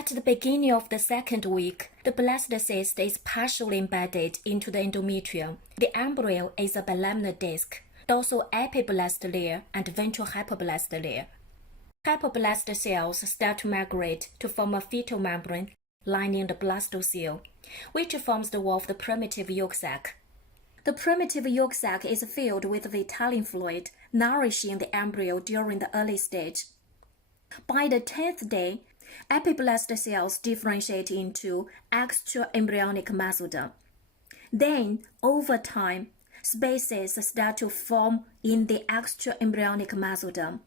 At the beginning of the second week, the blastocyst is partially embedded into the endometrium. The embryo is a bilaminar disc, dorsal epiblast layer and ventral hypoblast layer. Hypoblast cells start to migrate to form a fetal membrane lining the blastocele, which forms the wall of the primitive yolk sac. The primitive yolk sac is filled with Fetal fluid, nourishing the embryo during the early stage. By the 10th day, epiblast cells differentiate into extraembryonic mesoderm. Then, over time, spaces start to form in the extraembryonic mesoderm.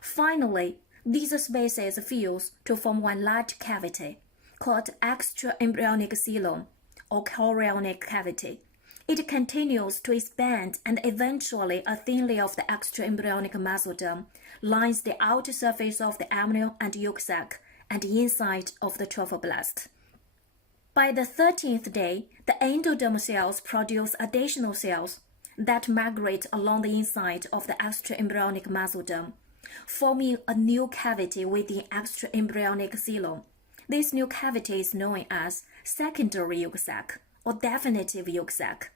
Finally, these spaces fuse to form one large cavity, called extraembryonic coelom or chorionic cavity. It continues to expand, and eventually a thin layer of the extraembryonic mesoderm lines the outer surface of the embryo and yolk sac and inside of the trophoblast. By the 13th day, the endodermal cells produce additional cells that migrate along the inside of the extraembryonic mesoderm, forming a new cavity within extraembryonic coelom. This new cavity is known as secondary yolk sac or definitive yolk sac.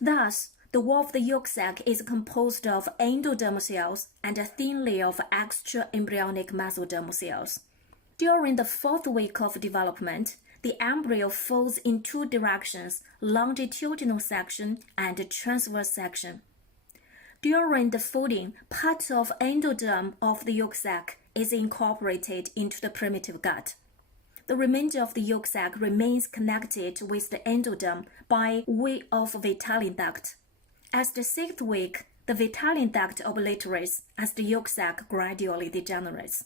Thus, the wall of the yolk sac is composed of endodermal cells and a thin layer of extraembryonic mesodermal cells. During the 4th week of development, the embryo folds in two directions, longitudinal section and transverse section. During the folding, part of endoderm of the yolk sac is incorporated into the primitive gut. The remainder of the yolk sac remains connected with the endoderm by way of Fetal duct. As the 6th week, the Fetal duct obliterates as the yolk sac gradually degenerates.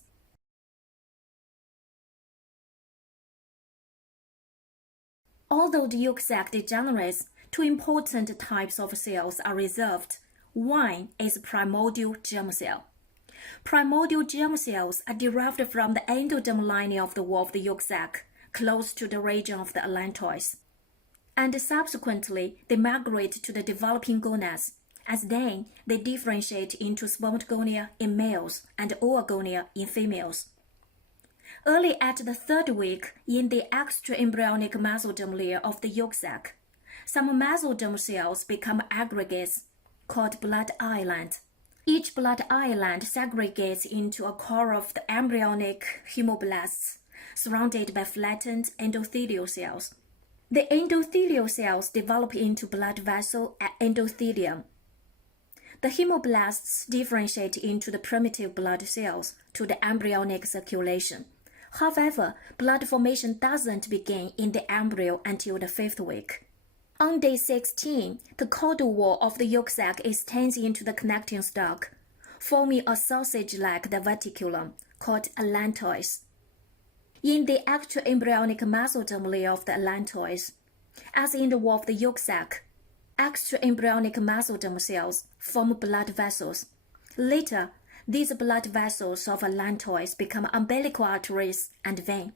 Although the yolk sac degenerates, two important types of cells are reserved. One is primordial germ cell. Primordial germ cells are derived from the endoderm lining of the wall of the yolk sac, close to the region of the allantois. And subsequently, they migrate to the developing gonads, as then they differentiate into spermatogonia in males and oogonia in females. Early at the 3rd week, in the extraembryonic mesoderm layer of the yolk sac, some mesoderm cells become aggregates called blood island. Each blood island segregates into a core of the embryonic hemoblasts, surrounded by flattened endothelial cells. The endothelial cells develop into blood vessel endothelium. The hemoblasts differentiate into the primitive blood cells to the embryonic circulation. However, blood formation doesn't begin in the embryo until the 5th week. On day 16, the caudal wall of the yolk sac extends into the connecting stalk, forming a sausage-like diverticulum called allantois. In the extraembryonic mesoderm layer of the allantois, as in the wall of the yolk sac, extraembryonic mesoderm cells form blood vessels. Later, these blood vessels of allantois become umbilical arteries and veins.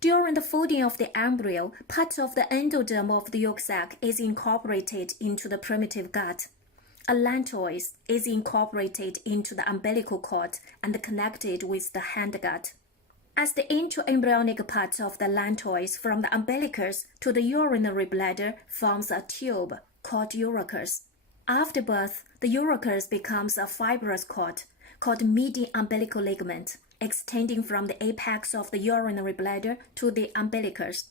During the folding of the embryo, part of the endoderm of the yolk sac is incorporated into the primitive gut. Allantois is incorporated into the umbilical cord and connected with the hindgut. As the intraembryonic part of the allantois from the umbilicus to the urinary bladder forms a tube called urachus. After birth, the urachus becomes a fibrous cord called median umbilical ligament, extending from the apex of the urinary bladder to the umbilicus.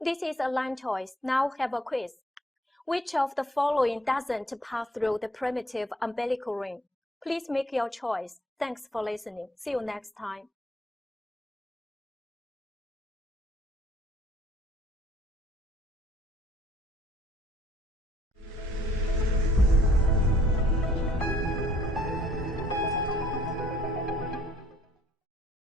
This is allantois. Now have a quiz. Which of the following doesn't pass through the primitive umbilical ring? Please make your choice. Thanks for listening. See you next time.